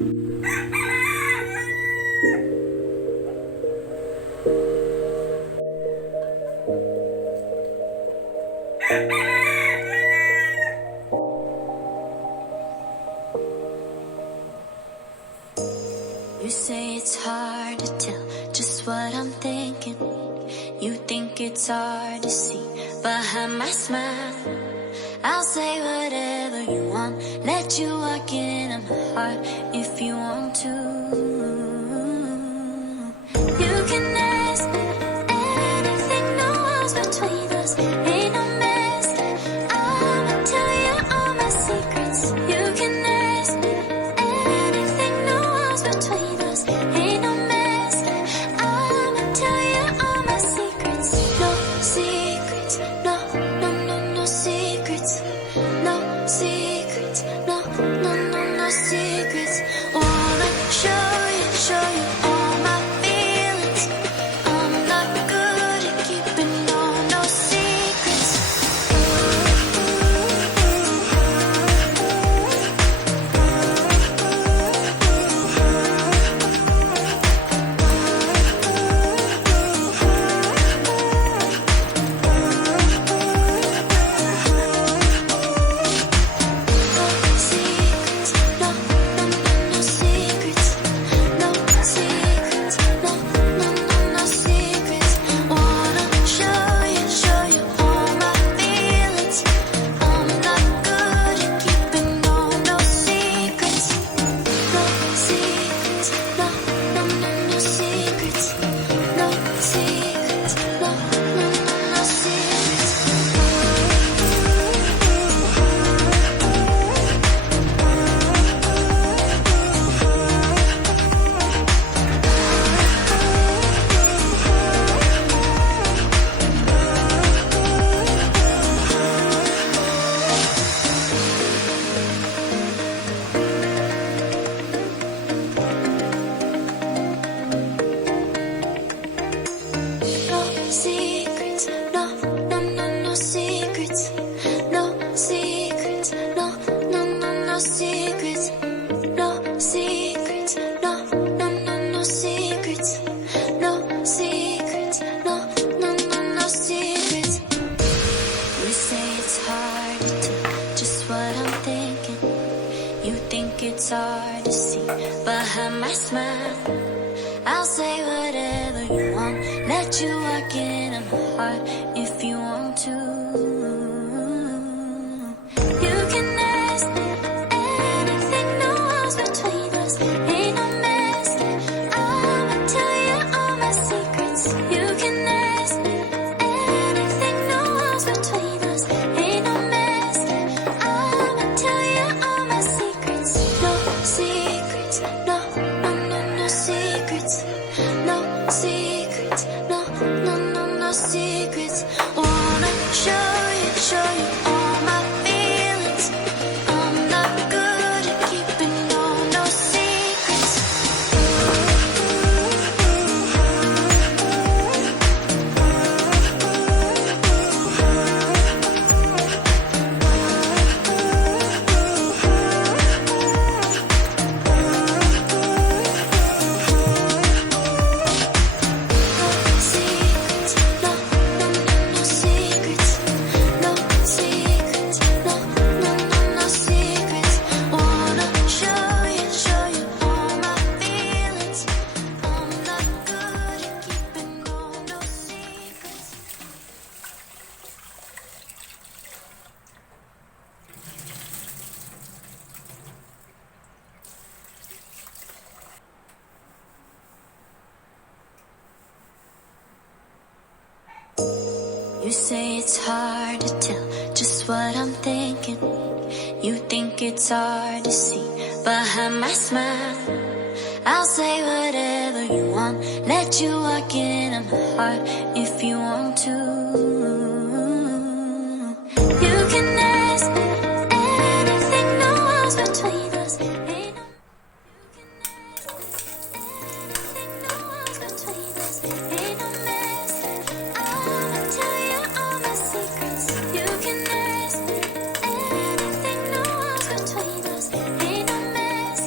You say it's hard to tell just what I'm thinking. You think it's hard to see behind my smile. I'll say whatever you want, let you walk into my heart if you want to. You can ask me anything, no walls between us, ain't no mess. I'ma tell you all my secrets. You can ask me anything, no walls between us, ain't no mess. I'ma tell you all my secrets. No secrets, no, no, no, no secrets. No secrets, no, no, no, no secrets. Wanna show you all my feelings. I'm not good at keeping no secrets. It's hard to see behind my smile. I'll say whatever you want, let you walk into my heart if you want to. You can ask me anything, no walls between us, ain't no mess. I'ma tell you all my secrets. You can ask me anything, no walls between us, ain't no mess. I'ma tell you all my secrets. No secrets, no, no, no, no secrets. No secrets, no, no, no, no secrets. Wanna show you all my feelings. I'm not good at keeping no secrets. You say it's hard to tell just what I'm thinking. You think it's hard to see behind my smile. I'll say whatever you want, let you walk into my heart if you want to. You can ask me anything, no walls between us, ain't no. You can ask me anything, no walls between us, ain't no mess. I'ma tell you all my secrets. You can ask me anything, no walls between us, ain't no mess.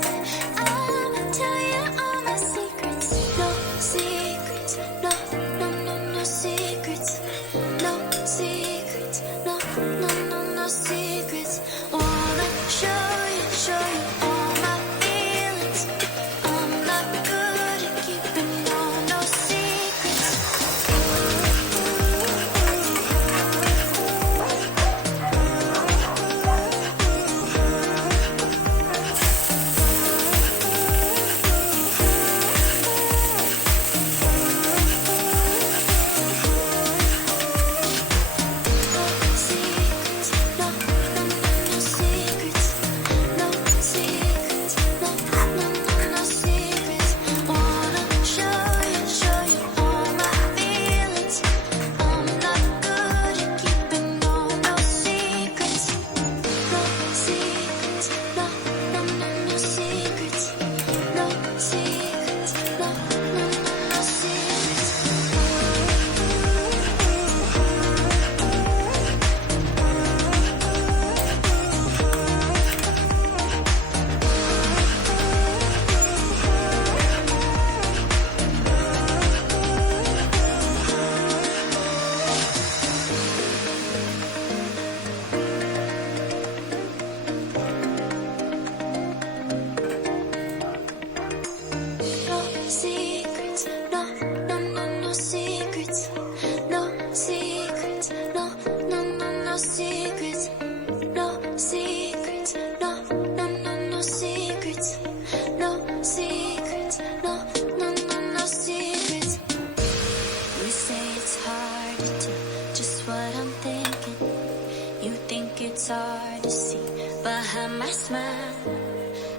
my smile.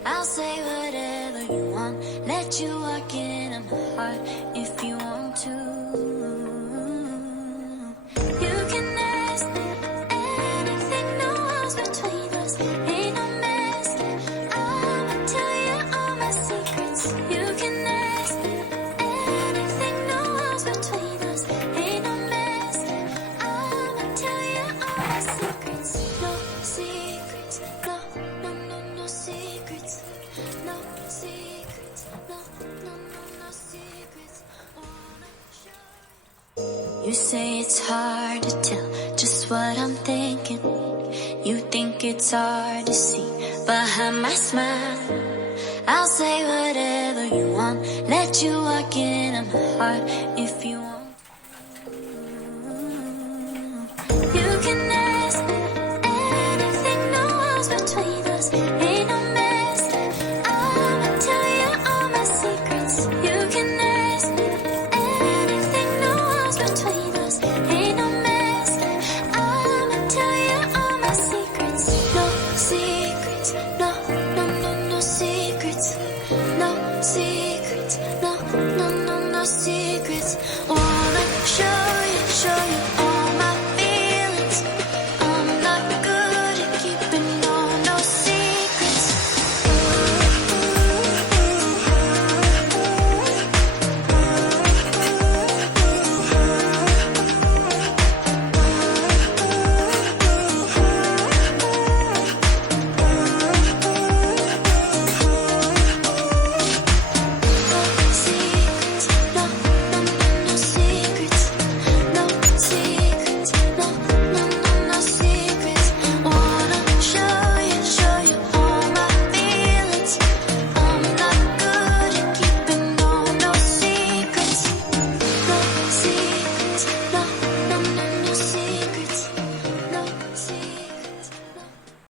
I'll say whatever you want, let you walk into my heart if you want to. You can ask me anything, no walls between us, ain't no mess. I'ma tell you all my secrets. You can ask me anything, no walls between us, ain't no mess. I'ma tell you all my secrets. No secrets, no, no, no, no secrets. No secrets, no, no, no, no secrets. Wanna show you. You say it's hard to tell just what I'm thinking. You think it's hard to see behind my smile. I'll say whatever you want, let you walk into my heart if you want. You can ask me anything, no walls between us, ain't no mess. I'ma tell you all my secrets. You can ask me anything, no walls between us, ain't no mess. I'ma tell you all my secrets. No secrets, no, no, no, no secrets. No secrets, no, no, no, no secrets.